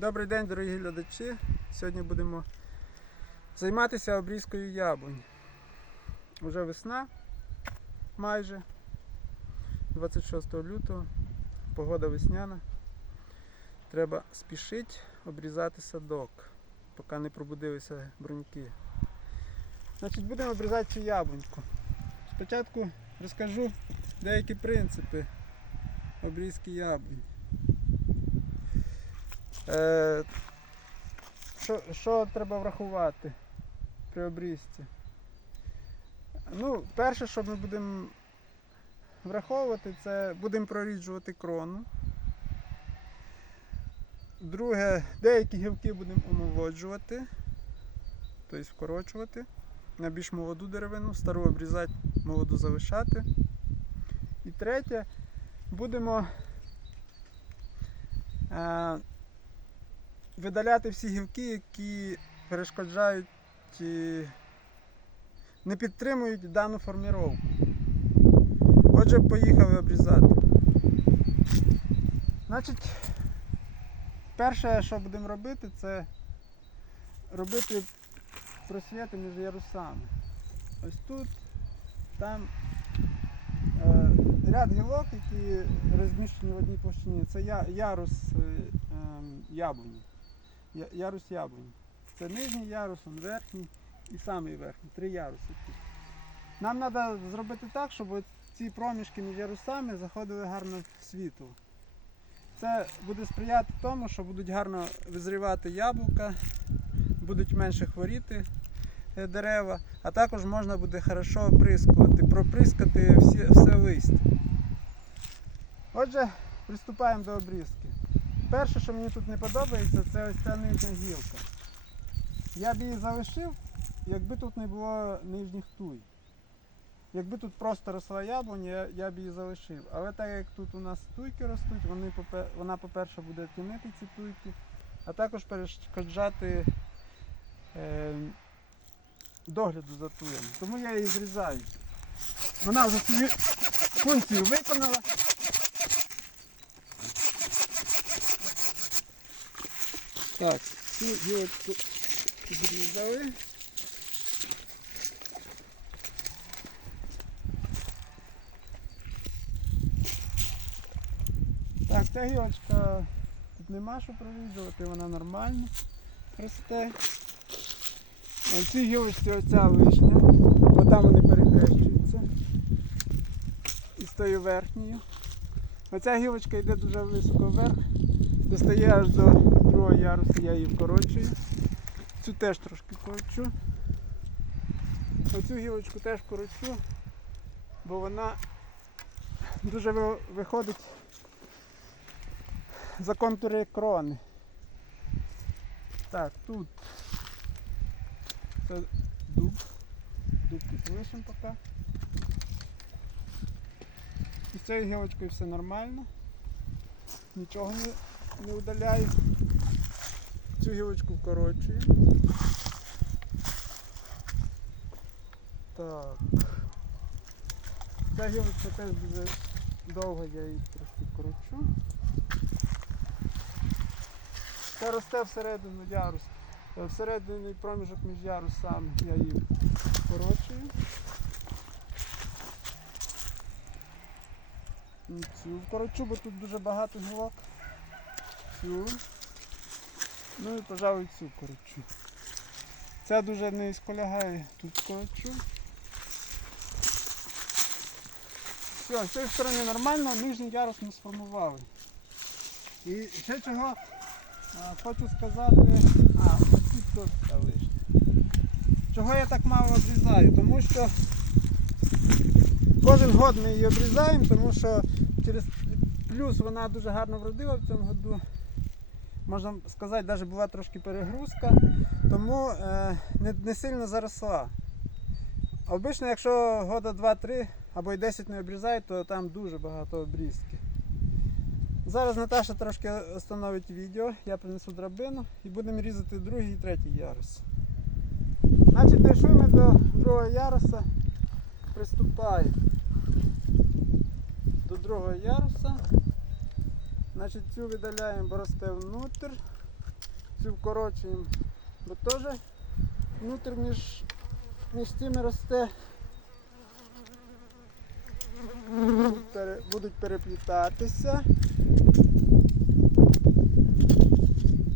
Добрий день, дорогі глядачі. Сьогодні будемо займатися обрізкою яблунь. Уже весна майже 26 лютого. Погода весняна. Треба спішити обрізати садок, поки не пробудилися бруньки. Значить, будемо обрізати цю яблуньку. Спочатку розкажу деякі принципи обрізки яблунь. Е, що, що треба врахувати при обрізці? Ну, перше, що ми будемо враховувати, це будемо проріджувати крону. Друге, деякі гілки будемо омолоджувати, тобто вкорочувати на більш молоду деревину, стару обрізати, молоду залишати. І третє, будемо е, видаляти всі гілки, які перешкоджають, не підтримують дану форміровку. Отже, поїхали обрізати. Значить, перше, що будемо робити, це робити просвіти між ярусами. Ось тут, там е, ряд гілок, які розміщені в одній площині. Це я, ярус е, ем, яблуні. Ярус яблуні. Це нижній ярус, он верхній і самий верхній. Три яруси. Нам треба зробити так, щоб ці проміжки між ярусами заходили гарно в світло. Це буде сприяти тому, що будуть гарно визрівати яблука, будуть менше хворіти е, дерева, а також можна буде хорошо оприскувати, проприскати всі, все листя. Отже, приступаємо до обрізки. Перше, що мені тут не подобається, це ось ця нижня гілка. Я б її залишив, якби тут не було нижніх туй. Якби тут просто росла яблуня, я, б її залишив. Але так як тут у нас туйки ростуть, вони, вона, по-перше, буде тінити ці туйки, а також перешкоджати е, догляду за туями. Тому я її зрізаю. Вона вже свою функцію виконала. Так, цю гілочку підрізали. Так, ця гілочка тут нема що прорізувати, вона нормально росте. А в цій гілочці оця вишня, бо там вони перехрещуються. І з тою верхньою. Оця гілочка йде дуже високо вверх, достає аж до другого ярусу, я її вкорочую. Цю теж трошки корочу. Оцю гілочку теж корочу, бо вона дуже виходить за контури крони. Так, тут це дуб. Дуб тут лишимо поки. І з цією гілочкою все нормально. Нічого не, не удаляю. Цю гілочку вкорочую. Так. Ця гілочка теж дуже довго, я її трошки вкорочу. Це росте всередину ярус. Е, Всередині проміжок між ярусами я її вкорочую. І Цю вкорочу, бо тут дуже багато гілок. Цю. Ну і, пожалуй, цю корочу. Ця дуже низько лягає, тут корочу. Все, з цієї сторони нормально, нижній ярус ми сформували. І ще чого а, хочу сказати, а, тут теж та. Чого я так мало обрізаю? Тому що кожен год ми її обрізаємо, тому що через плюс вона дуже гарно вродила в цьому году. Можна сказати, навіть була трошки перегрузка, тому е, не, не сильно заросла. Обично, якщо года 2-3 або й 10 не обрізають, то там дуже багато обрізки. Зараз Наташа трошки остановить відео, я принесу драбину і будемо різати другий і третій ярус. Значить, дійшли ми до другого яруса, приступаємо до другого яруса. Значить, цю видаляємо, бо росте внутрь. цю вкорочуємо, бо теж внутрі між, між цими росте. Будуть переплітатися.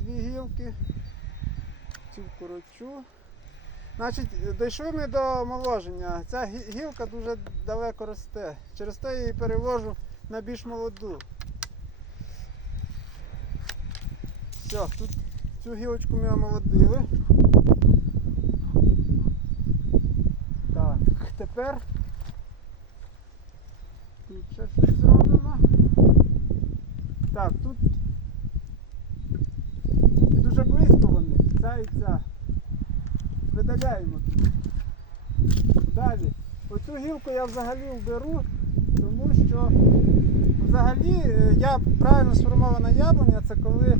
Дві гілки. Цю вкорочу. Значить, дійшли ми до омоложення. Ця гілка дуже далеко росте. Через те я її перевожу на більш молоду. Все, тут цю гілочку ми омолодили. Так, тепер тут ще щось зробимо. Так, тут дуже близько вони, ця і ця. Видаляємо. Далі. Оцю гілку я взагалі вберу, тому що взагалі е, я правильно сформована яблуня, це коли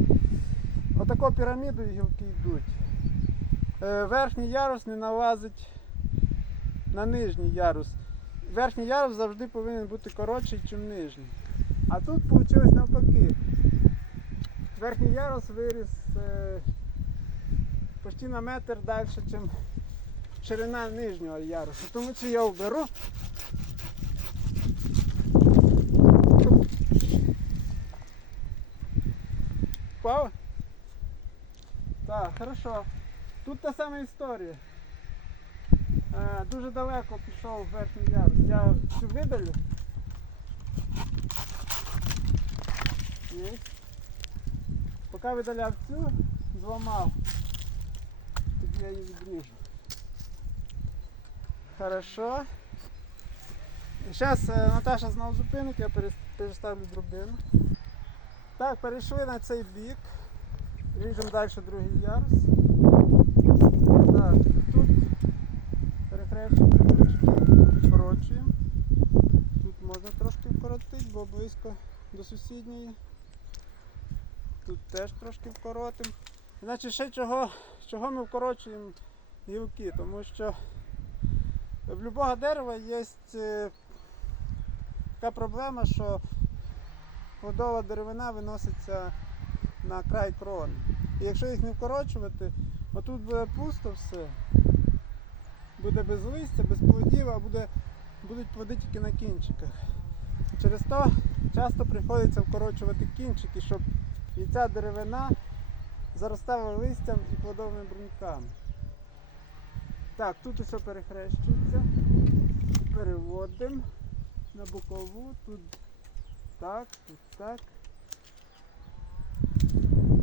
отако пірамідою гілки йдуть. Е, Верхній ярус не налазить на нижній ярус. Верхній ярус завжди повинен бути коротший, ніж нижній. А тут вийшло навпаки. Верхній ярус виріс е, почти на метр далі, ніж ширина нижнього ярусу. Тому що я оберу. Впав? Так, хорошо. Тут та сама історія. Е, дуже далеко пішов верхній ярус. Я цю видалю. Поки видаляв цю, зламав. Я її відріжу. Хорошо. Зараз Наташа знову зупинить, я переставлю драбину. Так, перейшли на цей бік. Ріжемо далі другий ярус. Так, тут перехрещуємо, вкорочуємо. Тут можна трошки вкоротити, бо близько до сусідньої. Тут теж трошки вкоротимо. Значить, ще чого, чого ми вкорочуємо гілки, тому що в будь-якого дерева є е, така проблема, що плодова деревина виноситься на край крони. І якщо їх не вкорочувати, отут буде пусто все. Буде без листя, без плодів, а буде, будуть плоди тільки на кінчиках. Через то часто приходиться вкорочувати кінчики, щоб і ця деревина заростала листям і плодовими бруньками. Так, тут усе перехрещується. Переводимо на бокову, тут так, тут так.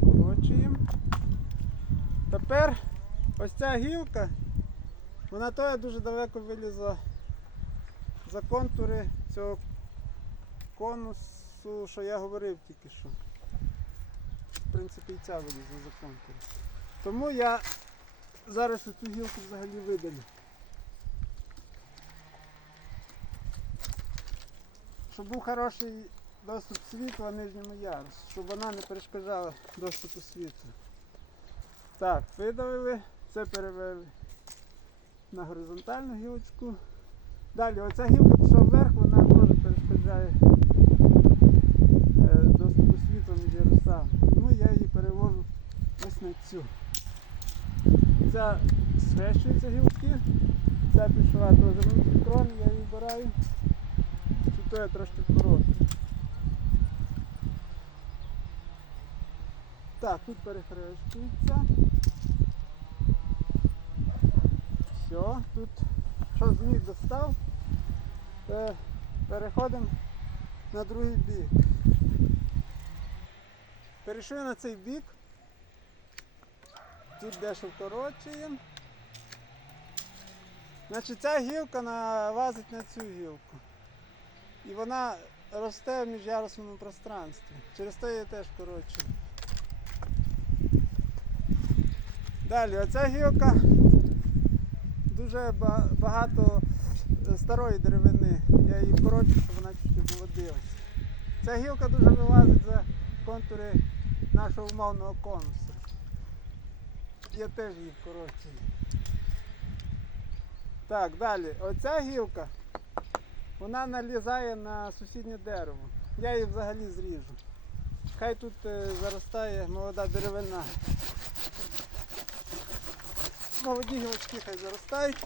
Вкорочуємо. Тепер ось ця гілка, вона тоя дуже далеко вилізла за контури цього конусу, що я говорив тільки що. Принципі, і ця вилізла за контури. Тому я зараз цю гілку взагалі видалю. Щоб був хороший доступ світла нижньому ярусу, щоб вона не перешкоджала доступу світла. Так, видавили, це перевели на горизонтальну гілочку. Далі оця гілка пішла вверх, вона теж перешкоджає е, доступу світла між ярусами. Тому я її перевожу ось на цю. Ця схрещується гілки, ця пішла теж внутрі крони, я її вбираю. Цю то я трошки вкороту. Так, тут перехрещується. Все, тут що зміг достав. Е, переходимо на другий бік. Перейшли на цей бік. Тут дещо вкорочуємо. Значить, ця гілка налазить на цю гілку. І вона росте в міжярусному пространстві. Через те я теж вкорочую. Далі, оця гілка дуже багато старої деревини. Я її вкорочу, щоб вона чуть молодилася. Ця гілка дуже вилазить за контури нашого умовного конусу. Я теж її вкорочую. Так, далі. Оця гілка, вона налізає на сусіднє дерево. Я її взагалі зріжу. Хай тут е, заростає молода деревина. молоді гілочки хай заростають.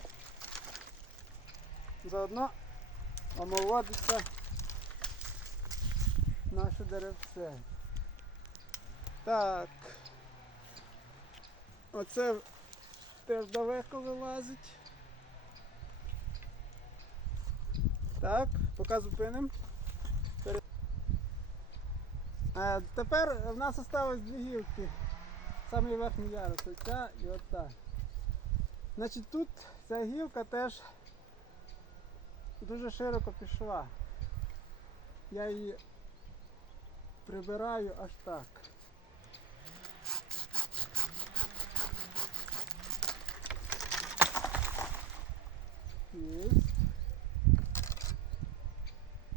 Заодно омолодиться наше деревце. Так. Оце теж далеко вилазить. Так, поки зупинимо. Е, тепер в нас залишилось дві гілки. Самий верхній ярус, оця і ота. Значить тут ця гілка теж дуже широко пішла. Я її прибираю аж так. Єсть.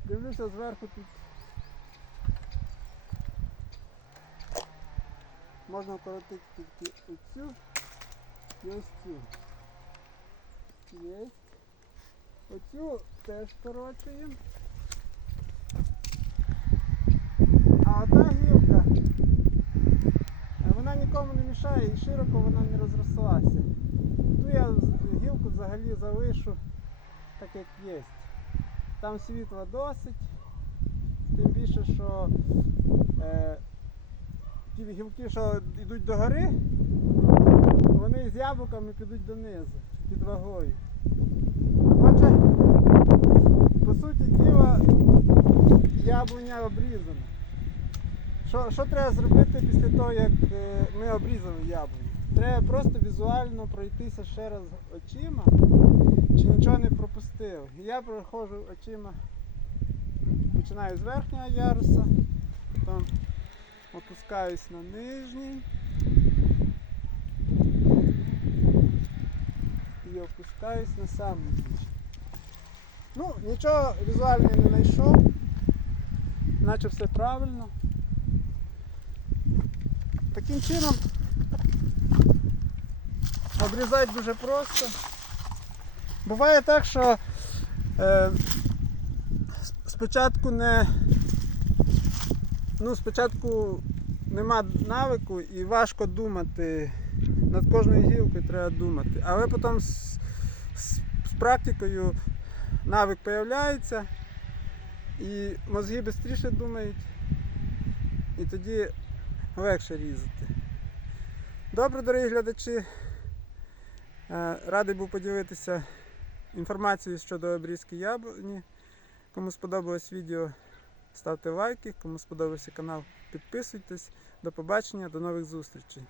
Дивлюся зверху тут. Можна коротити тільки оцю і ось цю. Єсть. Оцю теж корочуємо. А ота гілка, вона нікому не мішає і широко вона не розрослася. Ту я гілку взагалі залишу так як є. Там світла досить, тим більше, що е, ті гілки, що йдуть до гори, вони з яблуками підуть донизу, під вагою. Отже, по суті діла, яблуня обрізана. Що, що треба зробити після того, як е, ми обрізали яблуню? Треба просто візуально пройтися ще раз очима, чи нічого не пропустив. Я проходжу очима, починаю з верхнього яруса, потім опускаюсь на нижній. І опускаюсь на самий нижній. Ну, нічого візуально не знайшов, наче все правильно. Таким чином обрізати дуже просто. Буває так, що е, спочатку не ну, спочатку нема навику і важко думати. Над кожною гілкою треба думати. Але потім з, з, з практикою навик появляється і мозги швидше думають, і тоді легше різати. Добре, дорогі глядачі. Е, Радий був поділитися інформацією щодо обрізки яблуні. Кому сподобалось відео, ставте лайки. Кому сподобався канал, підписуйтесь. До побачення, до нових зустрічей.